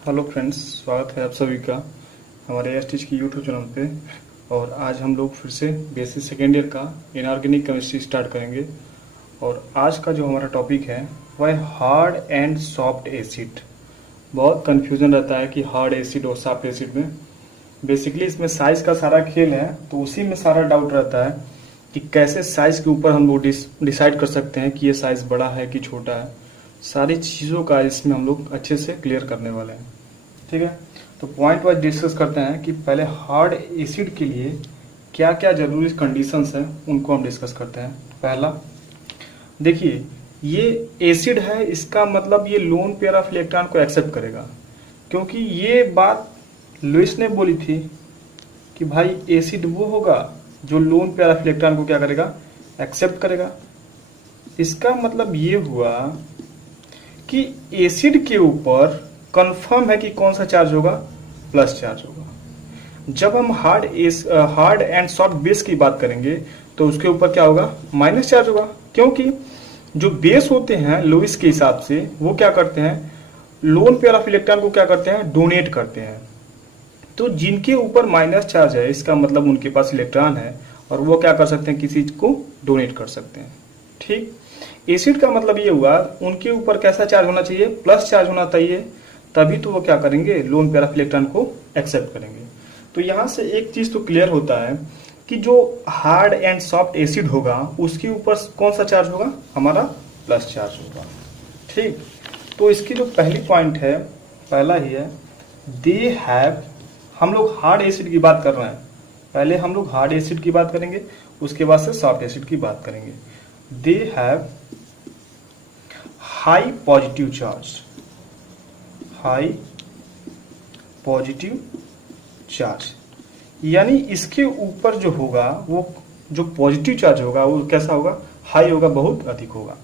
Hello friends, स्वागत है आप सभी का हमारे एस की यूट्यूब चैनल पे। और आज हम लोग फिर से बेसिक सेकेंड ईयर का इनऑर्गेनिक केमिस्ट्री स्टार्ट करेंगे। और आज का जो हमारा टॉपिक है वह है हार्ड एंड सॉफ्ट एसिड। बहुत कंफ्यूजन रहता है कि हार्ड एसिड और सॉफ्ट एसिड में बेसिकली इसमें साइज का सारा खेल है, तो उसी में सारा डाउट रहता है कि कैसे साइज के ऊपर हम लोग डिसाइड कर सकते हैं कि ये साइज बड़ा है कि छोटा है। सारी चीज़ों का इसमें हम लोग अच्छे से क्लियर करने वाले हैं। ठीक है, तो पॉइंट वाइज डिस्कस करते हैं कि पहले हार्ड एसिड के लिए क्या क्या जरूरी कंडीशंस हैं, उनको हम डिस्कस करते हैं। पहला, देखिए ये एसिड है, इसका मतलब ये लोन पेयर ऑफ इलेक्ट्रॉन को एक्सेप्ट करेगा, क्योंकि ये बात लुईस ने बोली थी कि भाई एसिड वो होगा जो लोन पेयर ऑफ इलेक्ट्रॉन को क्या करेगा, एक्सेप्ट करेगा। इसका मतलब ये हुआ कि एसिड के ऊपर कंफर्म है कि कौन सा चार्ज होगा, प्लस चार्ज होगा। जब हम हार्ड एंड सॉफ्ट बेस की बात करेंगे तो उसके ऊपर क्या होगा, माइनस चार्ज होगा, क्योंकि जो बेस होते हैं लुईस के हिसाब से वो क्या करते हैं, लोन पेयर ऑफ इलेक्ट्रॉन को क्या करते हैं, डोनेट करते हैं। तो जिनके ऊपर माइनस चार्ज है इसका मतलब उनके पास इलेक्ट्रॉन है और वो क्या कर सकते हैं, किसी को डोनेट कर सकते हैं। ठीक, एसिड का मतलब ये हुआ उनके ऊपर कैसा चार्ज होना चाहिए, प्लस चार्ज होना चाहिए, तभी तो वो क्या करेंगे, लोन पेयर ऑफ इलेक्ट्रॉन को एक्सेप्ट करेंगे। तो यहां से एक चीज तो क्लियर होता है कि जो हार्ड एंड सॉफ्ट एसिड होगा उसके ऊपर कौन सा चार्ज होगा, हमारा प्लस चार्ज होगा। ठीक, तो इसकी जो पहली पॉइंट है, पहला ही है, दे हैव, हम लोग हार्ड एसिड की बात कर रहे हैं, पहले हम लोग हार्ड एसिड की बात करेंगे, उसके बाद से सॉफ्ट एसिड की बात करेंगे। They have high positive charge, high positive charge, यानी इसके ऊपर जो होगा वो जो पॉजिटिव चार्ज होगा वो कैसा होगा, हाई होगा, बहुत अधिक होगा।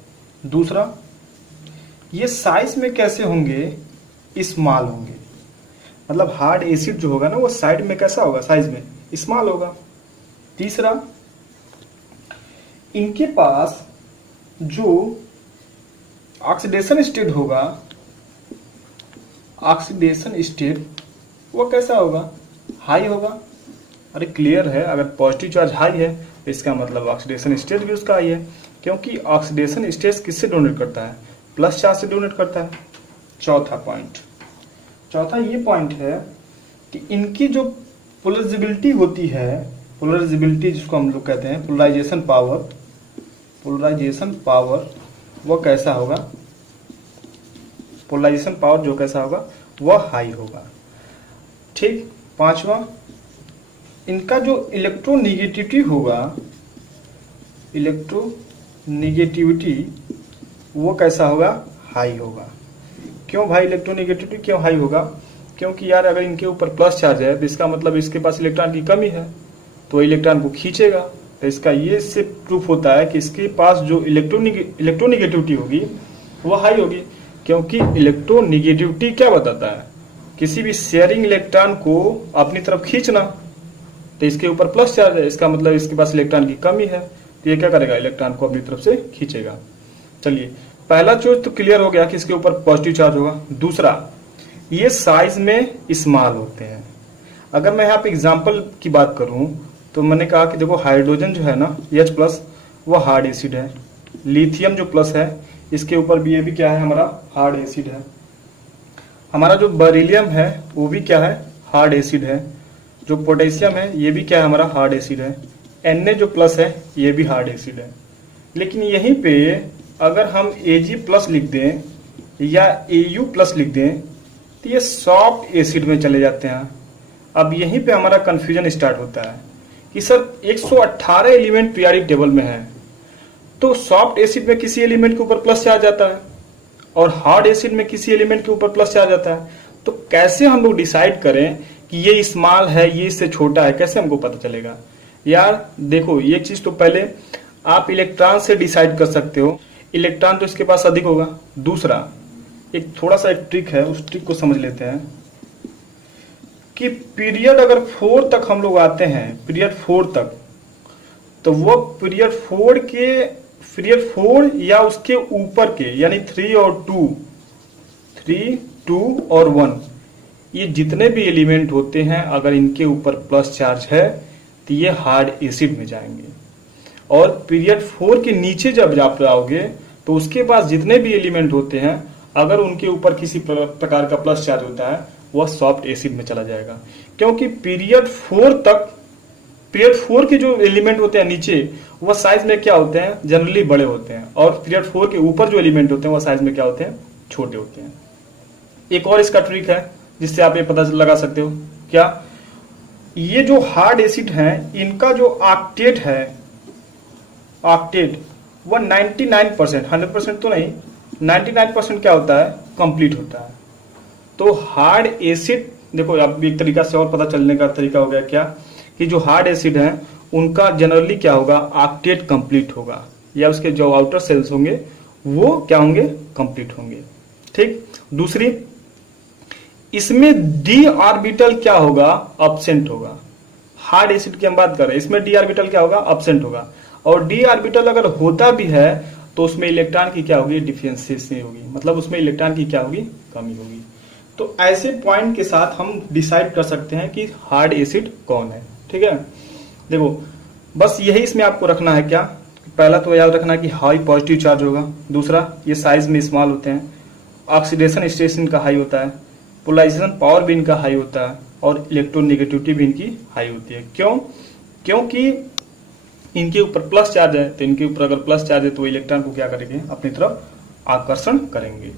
दूसरा, ये साइज में कैसे होंगे, स्मॉल होंगे, मतलब हार्ड एसिड जो होगा ना वो साइड में कैसा होगा, साइज में स्मॉल होगा। तीसरा, इनके पास जो ऑक्सीडेशन स्टेट होगा, ऑक्सीडेशन स्टेट वो कैसा होगा, हाई होगा। अरे क्लियर है, अगर पॉजिटिव चार्ज हाई है तो इसका मतलब ऑक्सीडेशन स्टेट भी उसका हाई है, क्योंकि ऑक्सीडेशन स्टेट किससे डोनेट करता है, प्लस चार्ज से डोनेट करता है। चौथा पॉइंट, चौथा ये पॉइंट है कि इनकी जो पोलराइजेबिलिटी होती है, पोलराइजेबिलिटी जिसको हम लोग कहते हैं पोलराइजेशन पावर, पोलराइजेशन पावर वो कैसा होगा, पोलराइजेशन पावर जो कैसा होगा वह हाई होगा। ठीक, पांचवा, इनका जो इलेक्ट्रोनेगेटिविटी होगा, इलेक्ट्रोनेगेटिविटी वो कैसा होगा, हाई होगा। क्यों भाई इलेक्ट्रोनेगेटिविटी क्यों हाई होगा, क्योंकि यार अगर इनके ऊपर प्लस चार्ज है तो इसका मतलब इसके पास इलेक्ट्रॉन की कमी है, तो इलेक्ट्रॉन को खींचेगा। तो इसका ये से प्रूफ होता है कि इसके पास जो इलेक्ट्रोनेगेटिविटी होगी वो हाई होगी, क्योंकि इलेक्ट्रोनेगेटिविटी क्या बताता है, किसी भी शेयरिंग इलेक्ट्रॉन को अपनी तरफ खींचना। तो इसके ऊपर प्लस चार्ज है, इसका मतलब इसके पास इलेक्ट्रॉन की कमी है, तो ये क्या करेगा, इलेक्ट्रॉन को अपनी तरफ से खींचेगा। चलिए, पहला चीज तो क्लियर हो गया कि इसके ऊपर पॉजिटिव चार्ज होगा। दूसरा, ये साइज में स्मॉल होते हैं। अगर मैं यहाँ पे एग्जाम्पल की बात करूं तो मैंने कहा कि देखो हाइड्रोजन जो है ना H+, वो हार्ड एसिड है। लिथियम जो प्लस है इसके ऊपर भी, ये भी क्या है, हमारा हार्ड एसिड है। हमारा जो बेरिलियम है वो भी क्या है, हार्ड एसिड है। जो पोटेशियम है ये भी क्या है, हमारा हार्ड एसिड है। Na जो प्लस है ये भी हार्ड एसिड है। लेकिन यहीं पे अगर हम Ag+ लिख दें या Au+ लिख दें तो ये सॉफ्ट एसिड में चले जाते हैं। अब यहीं पे हमारा कंफ्यूजन स्टार्ट होता है कि सर 118 एलिमेंट पीरियोडिक टेबल में है, तो सॉफ्ट एसिड में किसी एलिमेंट के ऊपर प्लस चार्ज आता है और हार्ड एसिड में किसी एलिमेंट के ऊपर प्लस चार्ज आता है। तो कैसे हम लोग डिसाइड करें कि ये स्मॉल है, ये इससे छोटा है, कैसे हमको पता चलेगा। यार देखो, ये चीज तो पहले आप इलेक्ट्रॉन से डिसाइड कर सकते हो, इलेक्ट्रॉन तो इसके पास अधिक होगा। दूसरा, एक थोड़ा सा एक ट्रिक है, उस ट्रिक को समझ लेते हैं कि पीरियड अगर 4 तक हम लोग आते हैं, पीरियड 4 तक, तो वो पीरियड 4 या उसके ऊपर के, यानी 3 और 2 और 1, ये जितने भी एलिमेंट होते हैं अगर इनके ऊपर प्लस चार्ज है तो ये हार्ड एसिड में जाएंगे। और पीरियड 4 के नीचे जब आप जाओगे तो उसके पास जितने भी एलिमेंट होते हैं अगर उनके ऊपर किसी प्रकार का प्लस चार्ज होता है वह सॉफ्ट एसिड में चला जाएगा। क्योंकि पीरियड 4 के जो एलिमेंट होते हैं नीचे वह साइज में क्या होते हैं, जनरली बड़े होते हैं, और पीरियड 4 के ऊपर जो एलिमेंट होते हैं वह साइज में क्या होते हैं, छोटे होते हैं। एक और इसका ट्रिक है जिससे आप ये पता लगा सकते हो, क्या ये जो हार्ड एसिड हैं इनका जो ऑक्टेट है, ऑक्टेट वह 99%, 100% तो नहीं, 99% क्या होता है, कंप्लीट होता है। तो हार्ड एसिड देखो, अब एक तरीका से और पता चलने का तरीका हो गया क्या, कि जो हार्ड एसिड है उनका जनरली क्या होगा, ऑक्टेट कंप्लीट होगा, या उसके जो आउटर सेल्स होंगे वो क्या होंगे, कंप्लीट होंगे। ठीक, दूसरी, इसमें डी ऑर्बिटल क्या होगा, एब्सेंट होगा। हार्ड एसिड की हम बात कर रहे हैं, इसमें डी ऑर्बिटल क्या होगा, एब्सेंट होगा। और डी ऑर्बिटल अगर होता भी है तो उसमें इलेक्ट्रॉन की क्या होगी, डिफिशियंसी होगी, मतलब उसमें इलेक्ट्रॉन की क्या होगी, कमी होगी। तो ऐसे पॉइंट के साथ हम डिसाइड कर सकते हैं कि हार्ड एसिड कौन है। ठीक है, देखो बस यही इसमें आपको रखना है, क्या पहला तो याद रखना कि हाई पॉजिटिव चार्ज होगा, दूसरा ये साइज में स्मॉल होते हैं, ऑक्सीडेशन स्टेट इनका हाई होता है, पोलराइजेशन पावर भी इनका हाई होता है, और इलेक्ट्रोनेगेटिविटी भी इनकी हाई होती है। क्यों, क्योंकि इनके ऊपर प्लस चार्ज है, तो इनके ऊपर अगर प्लस चार्ज है तो इलेक्ट्रॉन को क्या करेंगे, अपनी तरफ आकर्षण करेंगे।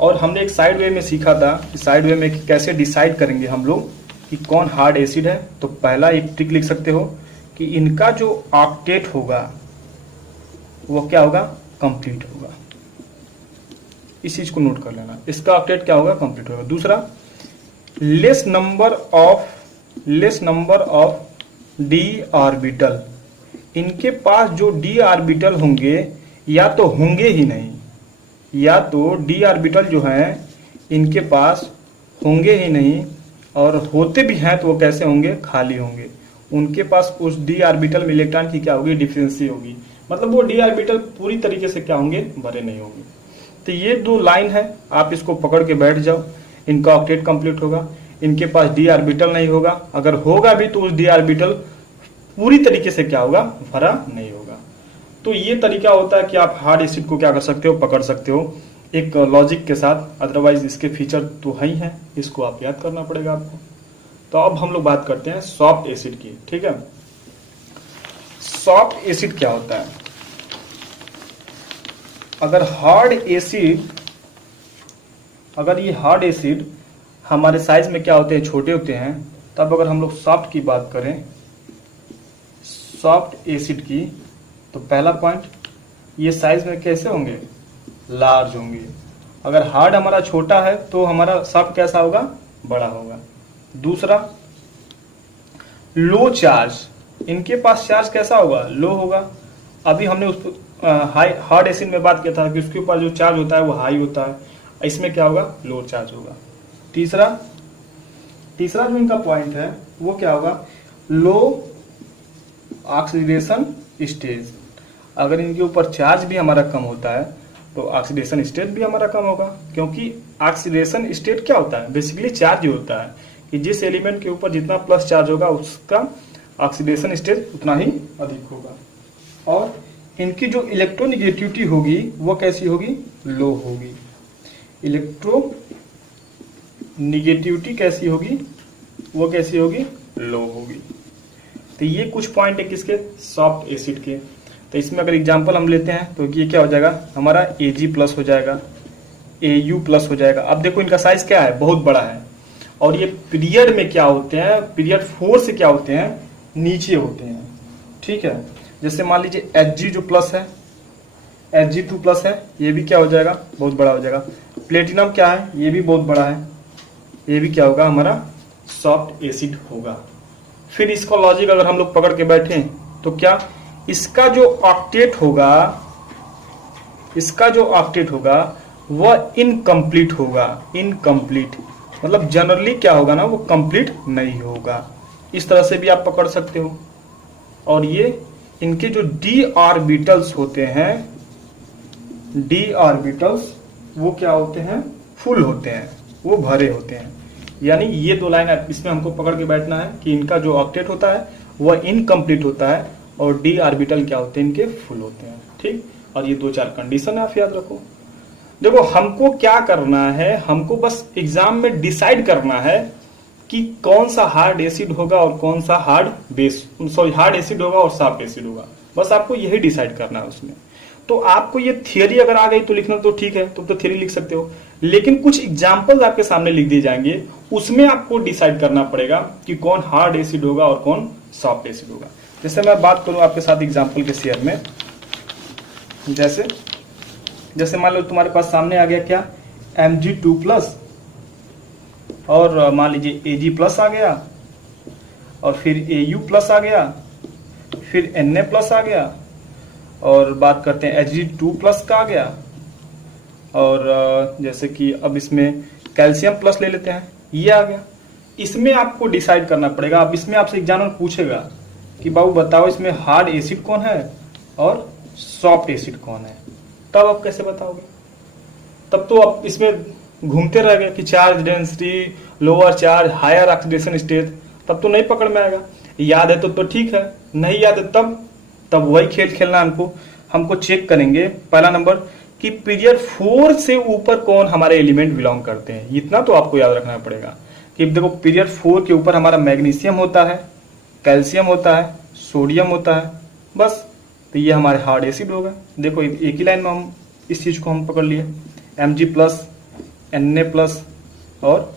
और हमने एक साइड वे में सीखा था कि साइड वे में कैसे डिसाइड करेंगे हम लोग कि कौन हार्ड एसिड है। तो पहला एक ट्रिक लिख सकते हो कि इनका जो ऑक्टेट होगा वो क्या होगा, कंप्लीट होगा। इस चीज को नोट कर लेना, इसका ऑक्टेट क्या होगा, कंप्लीट होगा। दूसरा, less number of D orbital, इनके पास जो डी ऑर्बिटल होंगे या तो होंगे ही नहीं, या तो डी ऑर्बिटल जो है इनके पास होंगे ही नहीं, और होते भी हैं तो वो कैसे होंगे, खाली होंगे। उनके पास उस डी ऑर्बिटल में इलेक्ट्रॉन की क्या होगी, डिफिशियंसी होगी, मतलब वो डी ऑर्बिटल पूरी तरीके से क्या होंगे, भरे नहीं होंगे। तो ये दो लाइन है, आप इसको पकड़ के बैठ जाओ। इनका ऑक्टेट कंप्लीट होगा, इनके पास डी ऑर्बिटल नहीं होगा, अगर होगा भी तो उस डी ऑर्बिटल पूरी तरीके से क्या होगा, भरा नहीं होगा। तो ये तरीका होता है कि आप हार्ड एसिड को क्या कर सकते हो, पकड़ सकते हो एक लॉजिक के साथ। अदरवाइज इसके फीचर तो है ही हैं, इसको आप याद करना पड़ेगा आपको। तो अब हम लोग बात करते हैं सॉफ्ट एसिड की। ठीक है, सॉफ्ट एसिड क्या होता है, अगर ये हार्ड एसिड हमारे साइज में क्या होते हैं, छोटे होते हैं, तब अगर हम लोग सॉफ्ट की बात करें, सॉफ्ट एसिड की, तो पहला पॉइंट, ये साइज में कैसे होंगे, लार्ज होंगे। अगर हार्ड हमारा छोटा है तो हमारा सॉफ्ट कैसा होगा, बड़ा होगा। दूसरा, लो चार्ज, इनके पास चार्ज कैसा होगा, लो होगा। अभी हमने उस हार्ड एसिड में बात किया था कि उसके ऊपर जो चार्ज होता है वो हाई होता है, इसमें क्या होगा, लो चार्ज होगा। तीसरा जो इनका पॉइंट है वो क्या होगा, लो ऑक्सीडेशन स्टेज। अगर इनके ऊपर चार्ज भी हमारा कम होता है तो ऑक्सीडेशन स्टेट भी हमारा कम होगा, क्योंकि ऑक्सीडेशन स्टेट क्या होता है, बेसिकली चार्ज ही होता है कि जिस एलिमेंट के ऊपर जितना प्लस चार्ज होगा उसका ऑक्सीडेशन स्टेट उतना ही अधिक होगा। और इनकी जो इलेक्ट्रोनेगेटिविटी होगी वो कैसी होगी, लो होगी। इलेक्ट्रोनेगेटिविटी कैसी होगी, वो कैसी होगी, लो होगी। तो ये कुछ पॉइंट है किसके, सॉफ्ट एसिड के। तो इसमें अगर एग्जांपल हम लेते हैं तो ये क्या हो जाएगा, हमारा Ag प्लस हो जाएगा, Au प्लस हो जाएगा। अब देखो इनका साइज क्या है, बहुत बड़ा है, और ये पीरियड में क्या होते हैं, पीरियड 4 से क्या होते हैं, नीचे होते हैं। ठीक है, जैसे मान लीजिए Hg जो प्लस है, Hg2 प्लस है, ये भी क्या हो जाएगा, बहुत बड़ा हो जाएगा। प्लेटिनम क्या है, ये भी बहुत बड़ा है, ये भी क्या होगा, हमारा सॉफ्ट एसिड होगा। फिर इसका लॉजिक अगर हम लोग पकड़ के बैठे तो क्या, इसका जो ऑक्टेट होगा वह इनकम्प्लीट होगा। इनकम्प्लीट मतलब जनरली क्या होगा ना, वो कंप्लीट नहीं होगा। इस तरह से भी आप पकड़ सकते हो। और ये इनके जो डी ऑर्बिटल्स होते हैं, डी ऑर्बिटल्स वो क्या होते हैं, फुल होते हैं, वो भरे होते हैं। यानी ये दो लाइन इसमें हमको पकड़ के बैठना है कि इनका जो ऑक्टेट होता है वह इनकम्प्लीट होता है और डी ऑर्बिटल क्या होते हैं, इनके फुल होते हैं। ठीक, और ये 2-4 कंडीशन आप याद रखो। देखो हमको क्या करना है, हमको बस एग्जाम में डिसाइड करना है कि कौन सा हार्ड एसिड होगा और कौन सा हार्ड एसिड होगा और सॉफ्ट एसिड होगा। बस आपको यही डिसाइड करना है उसमें। तो आपको ये थियरी अगर आ गई तो लिखना तो ठीक है, तुम तो थियरी लिख सकते हो, लेकिन कुछ एग्जाम्पल्स आपके सामने लिख दिए जाएंगे, उसमें आपको डिसाइड करना पड़ेगा कि कौन हार्ड एसिड होगा और कौन सॉफ्ट एसिड होगा। जैसे मैं बात करूं आपके साथ एग्जाम्पल के शेयर में, जैसे मान लो तुम्हारे पास सामने आ गया क्या, Mg2+ और मान लीजिए Ag+ आ गया और फिर Au+ आ गया, फिर Na+ आ गया और बात करते हैं Hg2+ का आ गया और जैसे कि अब इसमें कैल्शियम+ ले लेते हैं, ये आ गया। इसमें आपको डिसाइड करना पड़ेगा। अब इसमें आपसे एग्जामिनर पूछेगा कि बाबू बताओ इसमें हार्ड एसिड कौन है और सॉफ्ट एसिड कौन है, तब आप कैसे बताओगे? तब तो आप इसमें घूमते रह गए कि charge density, lower charge, higher oxidation state, तब तो नहीं पकड़ में आएगा। याद है तो ठीक है, नहीं याद है तब वही खेल खेलना हमको चेक करेंगे। पहला नंबर कि पीरियड 4 से ऊपर कौन हमारे एलिमेंट बिलोंग करते हैं, इतना तो आपको याद रखना पड़ेगा कि देखो पीरियड 4 के ऊपर हमारा मैग्नीशियम होता है, कैल्शियम होता है, सोडियम होता है, बस। तो ये हमारे हार्ड एसिड होगा। देखो एक ही लाइन में हम इस चीज को हम पकड़ लिए, Mg+, Na+ और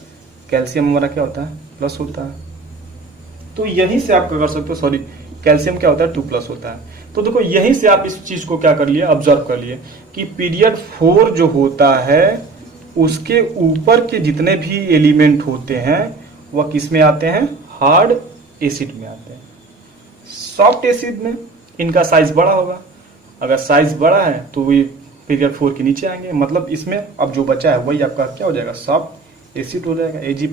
कैल्शियम हमारा क्या होता है, प्लस होता है। तो यहीं से आप क्या कर सकते हो, सॉरी कैल्शियम क्या होता है, 2+ होता है। तो देखो यहीं से आप इस चीज को क्या कर लिए, ऑब्जर्व कर लिए कि पीरियड 4 जो होता है उसके ऊपर के जितने भी एलिमेंट होते हैं वह किस में आते हैं, हार्ड एसिड में आते हैं। सॉफ्ट एसिड में इनका साइज बड़ा होगा, अगर साइज बड़ा है तो ये पीरियड 4 के नीचे आएंगे, मतलब इसमें अब जो बचा है वही आपका क्या हो जाएगा, सॉफ्ट एसिड हो जाएगा। Ag+,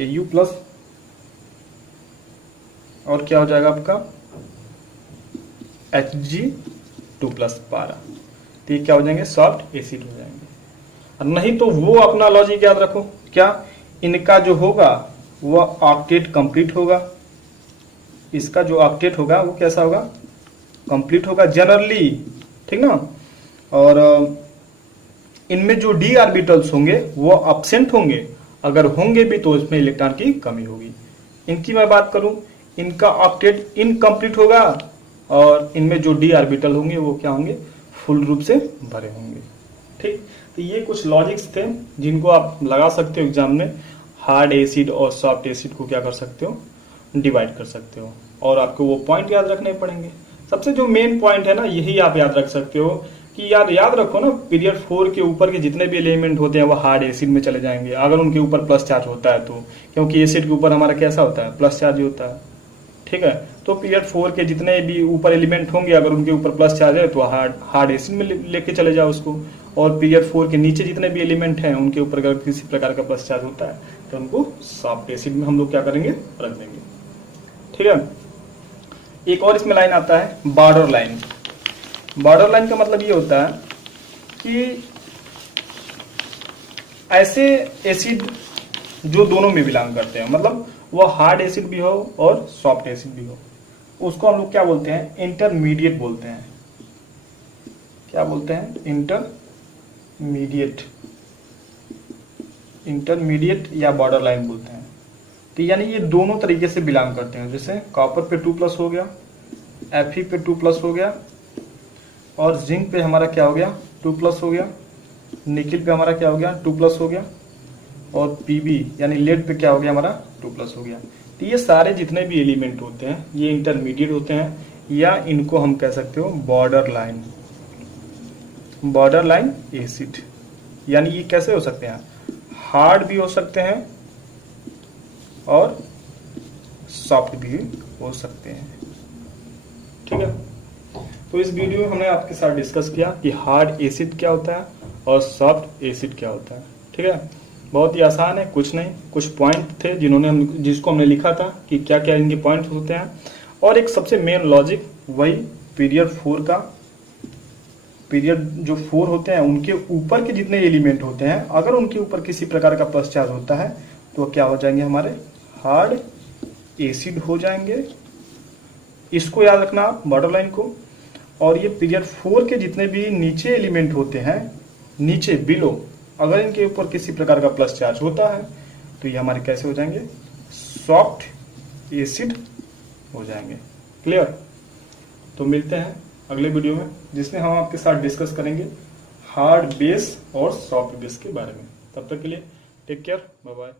Au+ और क्या हो जाएगा आपका Hg2+ पारा, तो ये क्या हो जाएंगे, सॉफ्ट एसिड हो जाएंगे। और नहीं तो वो अपना लॉजिक याद रखो, क्या इनका जो होगा वह ऑक्टेट कंप्लीट होगा, इसका जो ऑक्टेट होगा वो कैसा होगा, कंप्लीट होगा जनरली, ठीक ना। और इनमें जो डी ऑर्बिटल्स होंगे वो अब्सेंट होंगे, अगर होंगे भी तो इसमें इलेक्ट्रॉन की कमी होगी। इनकी मैं बात करूं, इनका ऑक्टेट इनकम्प्लीट होगा और इनमें जो डी ऑर्बिटल होंगे वो क्या होंगे, फुल रूप से भरे होंगे। ठीक, तो ये कुछ लॉजिक्स थे जिनको आप लगा सकते हो एग्जाम में, हार्ड एसिड और सॉफ्ट एसिड को क्या कर सकते हो, डिवाइड कर सकते हो। और आपको वो पॉइंट याद रखने पड़ेंगे। सबसे जो मेन पॉइंट है ना, यही आप याद रख सकते हो कि याद रखो ना, पीरियड 4 के ऊपर के जितने भी एलिमेंट होते हैं वो हार्ड एसिड में चले जाएंगे अगर उनके ऊपर प्लस चार्ज होता है तो, क्योंकि एसिड के ऊपर हमारा कैसा होता है, प्लस चार्ज होता है। ठीक है, तो पीरियड 4 के जितने भी ऊपर एलिमेंट होंगे अगर उनके ऊपर प्लस चार्ज है तो हार्ड एसिड में लेके चले जाओ उसको, और पीरियड 4 के नीचे जितने भी एलिमेंट हैं उनके ऊपर अगर किसी प्रकार का प्लस चार्ज होता है तो उनको सॉफ्ट एसिड में हम लोग क्या करेंगे, रख देंगे। ठीक है, एक और इसमें लाइन आता है बॉर्डर लाइन। बॉर्डर लाइन का मतलब ये होता है कि ऐसे एसिड जो दोनों में बिलोंग करते हैं, मतलब वो हार्ड एसिड भी हो और सॉफ्ट एसिड भी हो, उसको हम लोग क्या बोलते हैं, इंटरमीडिएट बोलते हैं। क्या बोलते हैं, इंटरमीडिएट या बॉर्डर लाइन बोलते हैं। तो यानी ये दोनों तरीके से बिलोंग करते हैं, जैसे कॉपर पे 2+ हो गया, Fe पे 2+ हो गया, और जिंक पे हमारा क्या हो गया, 2+ हो गया, निकिल पे हमारा क्या हो गया, 2+ हो गया, और Pb यानी लेड पे क्या हो गया हमारा, 2+ हो गया। तो ये सारे जितने भी एलिमेंट होते हैं ये इंटरमीडिएट होते हैं, या इनको हम कह सकते हो बॉर्डर लाइन एसिड। यानी ये कैसे हो सकते हैं, हार्ड भी हो सकते हैं और सॉफ्ट भी हो सकते हैं। ठीक है, तो इस वीडियो में हमने आपके साथ डिस्कस किया कि हार्ड एसिड क्या होता है और सॉफ्ट एसिड क्या होता है। ठीक है, बहुत ही आसान है, कुछ नहीं, कुछ पॉइंट थे जिसको हमने लिखा था कि क्या क्या इनके पॉइंट होते हैं, और एक सबसे मेन लॉजिक वही पीरियड 4 होते हैं उनके ऊपर के जितने एलिमेंट होते हैं अगर उनके ऊपर किसी प्रकार का प्लस चार्ज होता है तो क्या हो जाएंगे हमारे, हार्ड एसिड हो जाएंगे। इसको याद रखना आप, बॉर्डर लाइन को। और ये पीरियड 4 के जितने भी नीचे एलिमेंट होते हैं, नीचे बिलो, अगर इनके ऊपर किसी प्रकार का प्लस चार्ज होता है तो ये हमारे कैसे हो जाएंगे, सॉफ्ट एसिड हो जाएंगे। क्लियर? तो मिलते हैं अगले वीडियो में, जिसमें हम आपके साथ डिस्कस करेंगे हार्ड बेस और सॉफ्ट बेस के बारे में। तब तक के लिए टेक केयर, बाय बाय।